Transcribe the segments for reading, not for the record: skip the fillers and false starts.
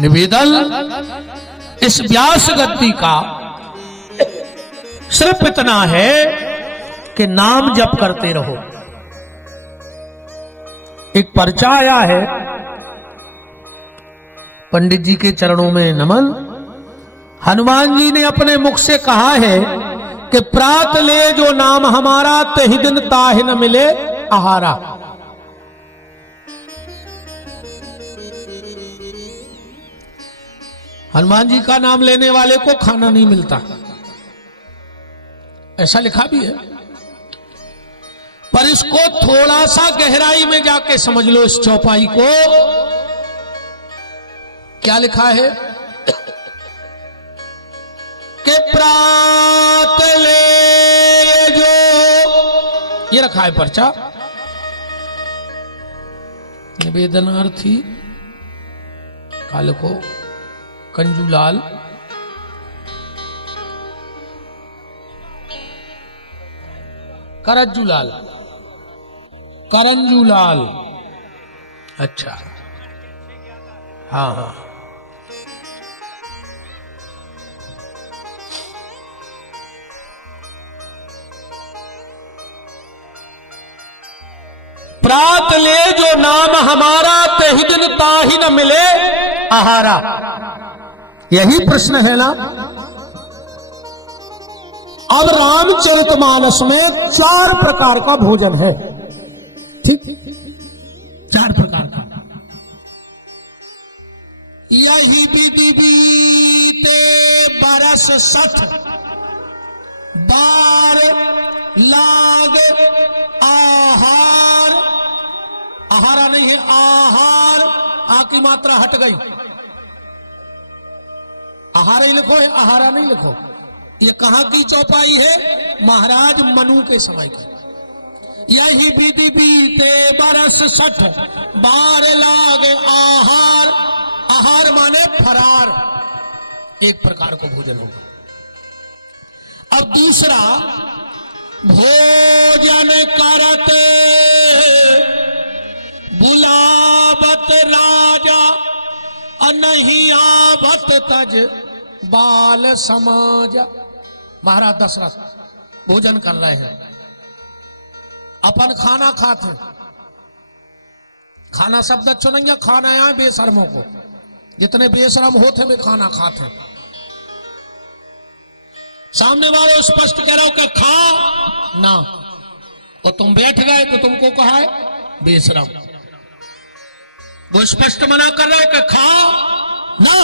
निवेदन इस व्यास गद्दी का सिर्फ इतना है कि नाम जप करते रहो। एक पर्चा आया है, पंडित जी के चरणों में नमन। हनुमान जी ने अपने मुख से कहा है कि प्रात ले जो नाम हमारा, तहि दिन ताहि न मिले आहारा। हनुमान जी का नाम लेने वाले को खाना नहीं मिलता, ऐसा लिखा भी है। पर इसको थोड़ा सा गहराई में जाके समझ लो, इस चौपाई को क्या लिखा है कि प्रात ले जो, ये रखा है पर्चा। निवेदनार्थी काल को कंजूलाल, करज्जूलाल, करंजूलाल। अच्छा, हाँ हाँ, प्रात ले जो नाम हमारा, तहि दिन ताहि न मिले आहारा। यही प्रश्न है ना। अब रामचरितमानस में 4 प्रकार का भोजन है, ठीक, 4 प्रकार का। यही विधि बीते बरस 60, बार लाग आहार। आहारा नहीं है, आहार, आ की मात्रा हट गई। आहार ही लिखो है, आहारा नहीं लिखो। ये कहां की चौपाई है? महाराज मनु के समय की। यही विधि बीते बरस 60, बार लागे आहार। आहार माने फरार, एक प्रकार का भोजन होगा। अब दूसरा, भोजन करते बुलावत राजा, नहीं आवत तज बाल समाज। महाराज दशरथ भोजन कर रहे हैं, अपन खाना खाते, खाना शब्द चुनेंगे, खाना आए बेशर्मों को, जितने बेशरम होते वे खाना खाते। सामने वाले स्पष्ट कह रहे हो कि खा ना, और तुम बैठ गए तो तुमको कहा है बेशरम। वो स्पष्ट मना कर रहे हो कि खा ना,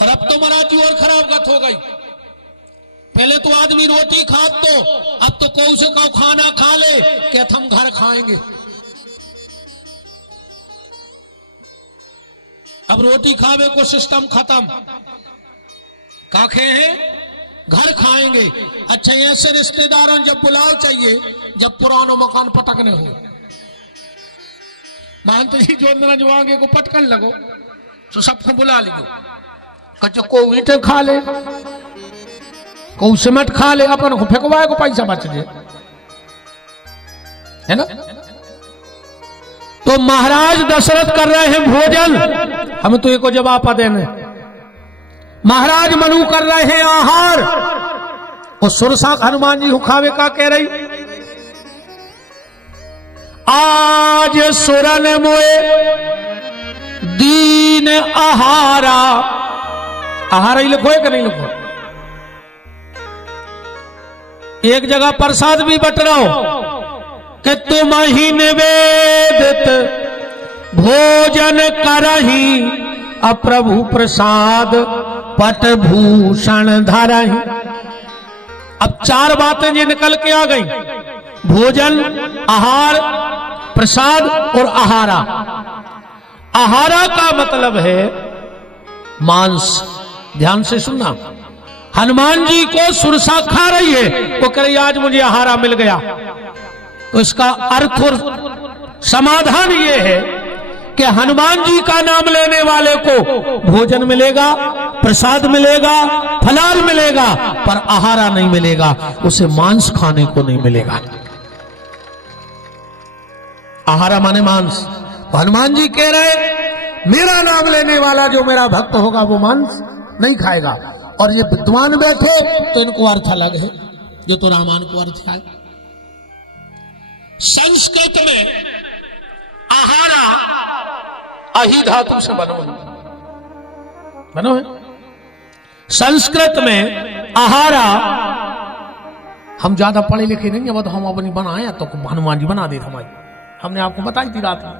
और अब तो महाराज जी और खराब बात हो गई। पहले तो आदमी रोटी खा, तो अब तो कौ से कौ खाना खा ले, कहते हम घर खाएंगे। अब रोटी खावे को सिस्टम खत्म, काखे हैं घर खाएंगे। अच्छा, ऐसे रिश्तेदारों जब बुलाव चाहिए जब पुरानो मकान पटकने हो, महंत जी जो अंदर जुआगे को पटकन लगो तो सबको बुला लो, कचो को ईंटे खा ले, को सीमेंट खा ले, अपन को फेंकवाए को पैसा बच जाए, है ना। तो महाराज दशरथ कर रहे हैं भोजन, हम तो एक जवाब देने। महाराज मनु कर रहे हैं आहार, और सुरसा हनुमान जी खावे का कह रही, आज सुरन मोए दीन आहारा। आहारा ही लिखो है कि नहीं लिखो? एक जगह प्रसाद भी बट रहा हो कि तुम ही निवेदित भोजन करही, अप्रभु प्रसाद पट भूषण धरही। अब 4 बातें ये निकल के आ गई, भोजन, आहार, प्रसाद और आहारा। आहारा का मतलब है मांस। ध्यान से सुनना, हनुमान जी को सुरसा खा रही है, वो कह रही आज मुझे आहारा मिल गया। तो इसका अर्थ और समाधान ये है कि हनुमान जी का नाम लेने वाले को भोजन मिलेगा, प्रसाद मिलेगा, फलाल मिलेगा, पर आहारा नहीं मिलेगा, उसे मांस खाने को नहीं मिलेगा। आहारा माने मांस। हनुमान जी कह रहे मेरा नाम लेने वाला जो मेरा भक्त होगा वो मांस नहीं खाएगा। और ये विद्वान बैठे तो इनको अर्थ अलग है, ये तो रामायण को अर्थ है। संस्कृत में आहारा अहि धातु से बनो है। संस्कृत में आहारा, हम ज्यादा पढ़े लिखे नहीं है, तो हम अपनी बनाए तो हनुमान जी बना देते हमारी। हमने आपको बताई थी रात में,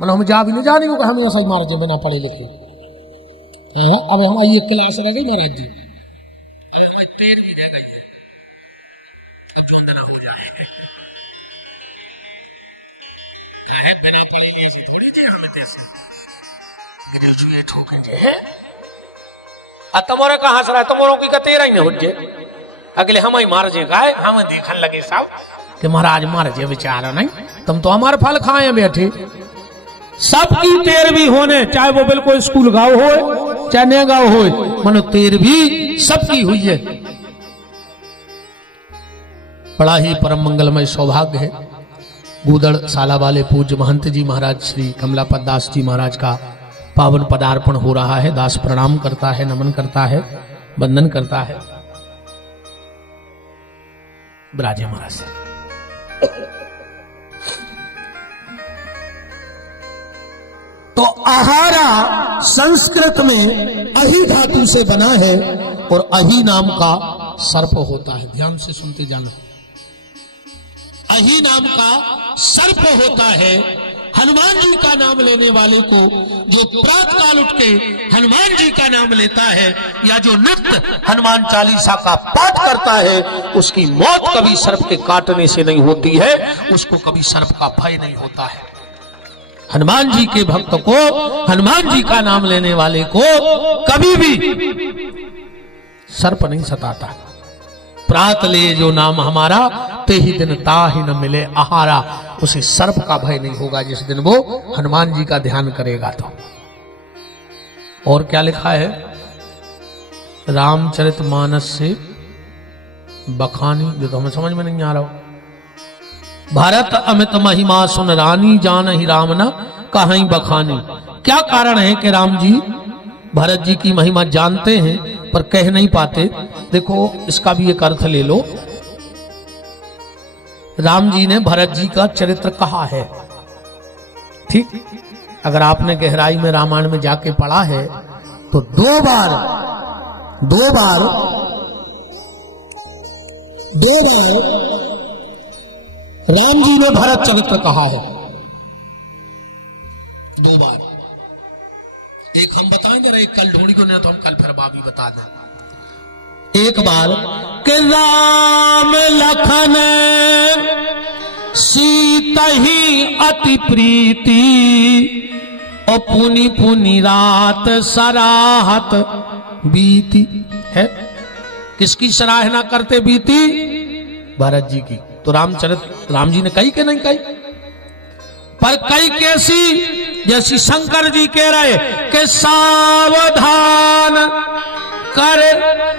मतलब हम जा भी नहीं जाने को हमें ऐसा मार दे बिना पढ़े लिखे। अब हमारी एक क्लास रह गई महाराज जी, तुम्हारे कहां से तुम्हारों की तेरा ही हो जे अगले हम ही मार जे गाय हम देखने लगे साहब कि महाराज मार जे विचार नहीं, तुम तो हमारे फल खाए बैठे। सबकी तेर भी होने, चाहे वो बिल्कुल स्कूल गाँव हो चाहे नया गाँव हो, मनो तेर भी सबकी हुई है। बड़ा ही परम मंगलमय सौभाग्य है। गूदड़ साला वाले पूज्य महंत जी महाराज श्री कमलापत दास जी महाराज का पावन पदार्पण हो रहा है। दास प्रणाम करता है, नमन करता है, वंदन करता है। विराजे महाराज। तो आहारा संस्कृत में अहि धातु से बना है और अहि नाम का सर्प होता है। ध्यान से सुनते जाना, अहि नाम का सर्प होता है। हनुमान जी का नाम लेने वाले को, जो प्रातः काल उठ के हनुमान जी का नाम लेता है या जो नित्य हनुमान चालीसा का पाठ करता है, उसकी मौत कभी सर्प के काटने से नहीं होती है, उसको कभी सर्प का भय नहीं होता है। हनुमान जी के भक्त को, हनुमान जी का नाम लेने वाले को कभी भी सर्प नहीं सताता। प्रात ले जो नाम हमारा, ते ही दिन ताहि न मिले आहारा। उसे सर्प का भय नहीं होगा जिस दिन वो हनुमान जी का ध्यान करेगा। तो और क्या लिखा है, रामचरितमानस से बखानी, जो तो हमें समझ में नहीं आ रहा हो। भारत अमित महिमा सुन रानी, जान ही राम न कहीं बखानी। क्या कारण है कि राम जी भरत जी की महिमा जानते हैं पर कह नहीं पाते? देखो इसका भी एक अर्थ ले लो। राम जी ने भरत जी का चरित्र कहा है, ठीक? अगर आपने गहराई में रामायण में जाके पढ़ा है तो दो बार राम जी ने भरत चरित्र कहा है, दो बार। एक हम बताएंगे और एक कल ढूंढी को, नहीं तो हम कल फिर बाबी बता दें। एक बार कि राम लखन सीता ही अति प्रीति, और पुनि पुनि रात सराहत बीती है। किसकी सराहना करते बीती? भरत जी की। तो राम जी ने कही कि नहीं कही? पर कई कैसी, जैसी शंकर जी कह रहे कि सावधान कर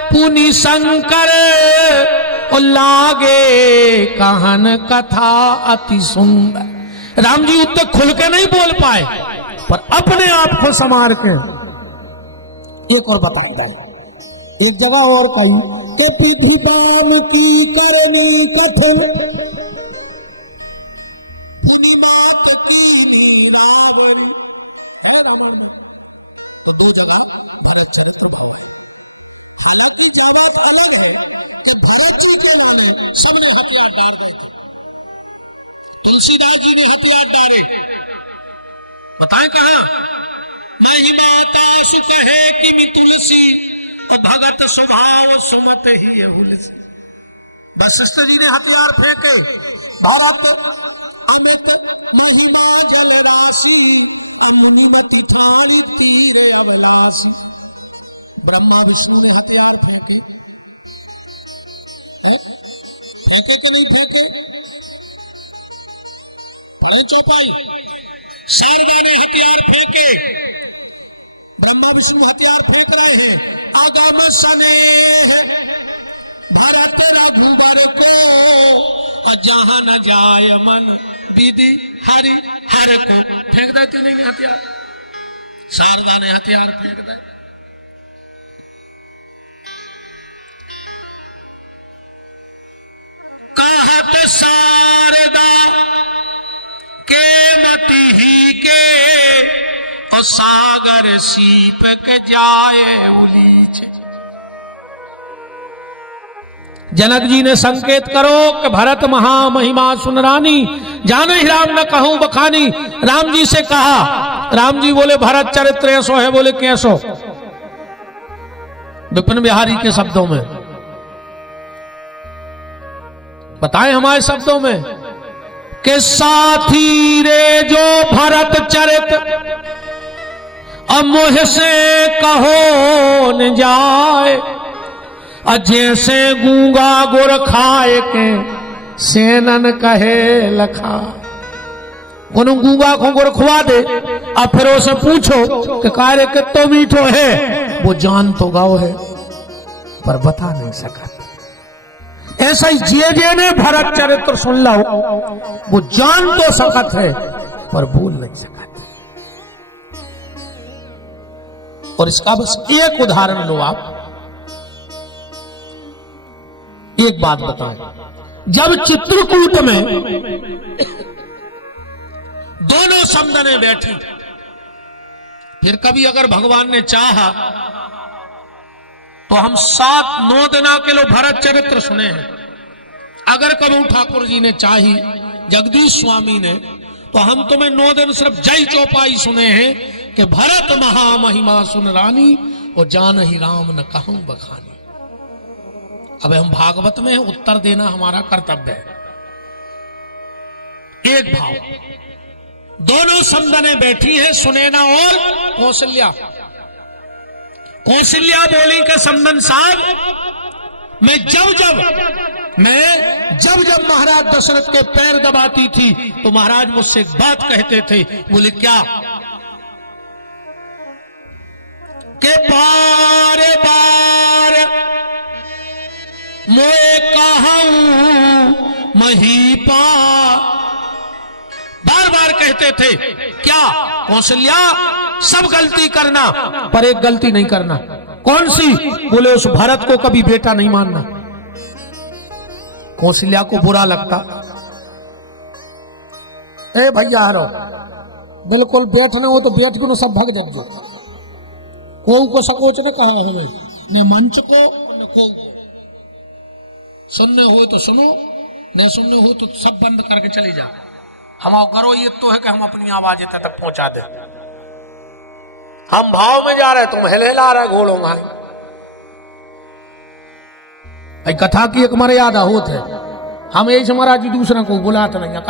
पुनि शंकर, और लागे कहन कथा अति सुंदर। राम जी उत्ते खुल के नहीं बोल पाए, पर अपने आप को संवार के एक और बताता है। एक जगह और कही कि विधि बाम की करनी कथन, पुनि मात कीनी रावण। तो दो जगह भरत चरित्र भाव है। हालांकि जवाब अलग है कि भरत जी के वाले सबने हथियार डाल दिए, तुलसीदास जी ने हथियार डाले। बताएं कहा, मैं ही माता सुख है कि मी तुलसी, और भगत स्वभाव सुमत ही है हुलसी। वशिष्ठ जी ने हथियार फेंके, भरत अमित महिमा जल राशि, मुनिमति ठाणी तीरे अवलासी। ब्रह्मा विष्णु ने हथियार फेंके, फेंके कि नहीं फेंके? पढ़े चौपाई। शारदा ने हथियार फेंके, ब्रह्मा विष्णु हथियार फेंक रहे हैं। आगम स्नेह भरत रघुबर को, जहां न जाय मन विधि हरि सारे को फेंक देती नहीं हथियार, शारदा ने हथियार फेंक दे। कहत शारदा के मति ही के और सागर सीप के जाए उलीच। जनक जी ने संकेत करो कि भरत महामहिमा सुन रानी, जाने ही राम न कहूं बखानी। राम जी से कहा, राम जी बोले भरत चरित्र ऐसो है, बोले कैसो? विपिन बिहारी के शब्दों में बताएं, हमारे शब्दों में कि साथी रे जो भरत चरित अमोह से कहो न जाए, जैसे गूंगा गुर खाए के सेनन कहे लखा। कोनो गूंगा को गुर खुआ दे और फिर उसे पूछो कि कार्य कितो मीठो है, वो जान तो गाओ है पर बता नहीं सका। ऐसा ही जे ने भरत चरित्र सुन लो, वो जान तो सकत है पर बोल नहीं सकत। और इसका बस एक उदाहरण लो आप। एक बात बताएं, जब चित्रकूट में दोनों समदने बैठी, फिर कभी अगर भगवान ने चाहा तो हम 7-9 दिना के लो भरत चरित्र सुने हैं। अगर कभी ठाकुर जी ने चाही, जगदीश स्वामी ने, तो हम तुम्हें 9 दिन सिर्फ जय चौपाई सुने हैं कि भरत महामहिमा सुन रानी और जान ही राम न कहूं बखानी। अब हम भागवत में उत्तर देना हमारा कर्तव्य है। एक भाव, दोनों समदने बैठी हैं, सुनैना और कौशल्या। कौशल्या बोली के समदन साहब, मैं जब जब महाराज दशरथ के पैर दबाती थी तो महाराज मुझसे एक बात कहते थे। बोले क्या? के बार बार मोए कहूं महीपा। बार बार कहते थे क्या? कौशल्या, सब गलती करना पर एक गलती नहीं करना। कौन सी? बोले उस भरत को कभी बेटा नहीं मानना। कौशल्या को बुरा लगता, ए भैया हरो, बिल्कुल बैठना हो तो बैठ के सब भग जाओ। को सकोच न कहा हमें, न मंच को न को। सुनने हो तो सुनो, न सुनने हो तो सब बंद करके चले जाओ। हम करो ये तो है कि हम अपनी आवाज तक पहुंचा दे। हम भाव में जा रहे, तुम हिलहिला रहे घोड़ों में। कथा की एक मर्यादा होत है। हम ऐसे महाराज जी दूसरा को बुलाते नहीं, हम